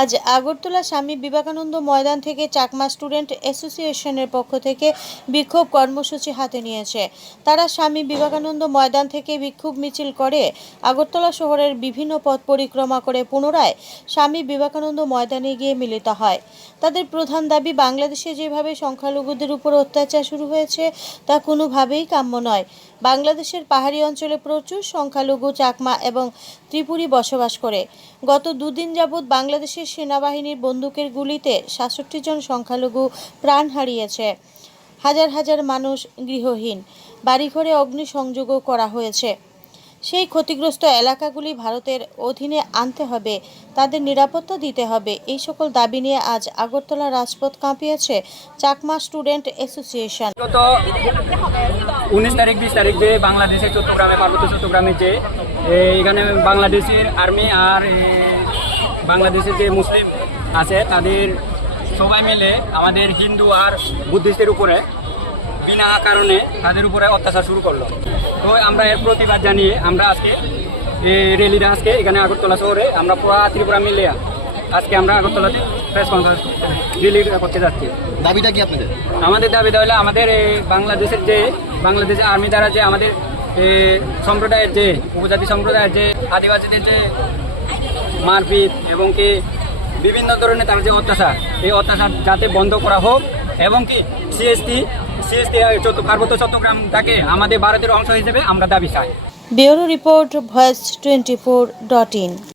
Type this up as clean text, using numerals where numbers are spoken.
আজ আগরতলা স্বামী বিবেকানন্দ ময়দান থেকে চাকমা স্টুডেন্ট অ্যাসোসিয়েশনের পক্ষ থেকে বিক্ষোভ কর্মসূচি হাতে নিয়েছে। তারা স্বামী বিবেকানন্দ ময়দান থেকে বিক্ষোভ মিছিল করে আগরতলা শহরের বিভিন্ন পথ পরিক্রমা করে পুনরায় স্বামী বিবেকানন্দ ময়দানে গিয়ে মিলিত হয়। তাদের প্রধান দাবি, বাংলাদেশে যেভাবে সংখ্যালঘুদের উপর অত্যাচার শুরু হয়েছে তা কোনোভাবেই কাম্য নয়। বাংলাদেশের পাহাড়ি অঞ্চলে প্রচুর সংখ্যালঘু চাকমা এবং ত্রিপুরী বসবাস করে। গত দুদিন যাবৎ বাংলাদেশের সেনাবাহিনীর বন্দুকের গুলিতে ৬৭ জন সংখ্যালঘু প্রাণ হারিয়েছে। হাজার হাজার মানুষ গৃহহীন, বাড়িঘরে অগ্নিসংযোগও করা হয়েছে। সেই ক্ষতিগ্রস্ত এলাকাগুলি ভারতের অধীনে আনতে হবে, তাদের নিরাপত্তা দিতে হবে। এই সকল দাবি নিয়ে আজ আগরতলা রাজপথ কাঁপিয়েছে চাকমা স্টুডেন্ট অ্যাসোসিয়েশন। গত 19 তারিখ 20 তারিখ যে বাংলাদেশের চট্টগ্রামে, পার্বত্য চট্টগ্রামে যে এখানে বাংলাদেশের আর্মি আর বাংলাদেশের যে মুসলিম আছে তাদের সবাই মিলে আমাদের হিন্দু আর বুদ্ধিস্টের উপরে বিনা কারণে তাদের উপরে অত্যাচার শুরু করলো। তো আমরা এর প্রতিবাদ জানিয়ে আমরা আজকে র্যালিটা আজকে এখানে আগরতলা শহরে আমরা পুরো ত্রিপুরা মিলে আজকে আমরা আগরতলাতে প্রেস কনফারেন্স র্যালি করতে যাচ্ছি। দাবিটা কি আপনাদের? আমাদের দাবিটা হলো আমাদের বাংলাদেশের আর্মি দ্বারা যে আমাদের সম্প্রদায়ের যে উপজাতি সম্প্রদায়ের যে আদিবাসীদের যে মারপিট এবং কি বিভিন্ন ধরনের তার যে অত্যাচার, এই অত্যাচার যাতে বন্ধ করা হোক এবং কি সিএসটি পার্বত্য চট্টগ্রামটাকে আমাদের ভারতের অংশ হিসেবে আমরা দাবি চাই। Bureau report, voice 24.in।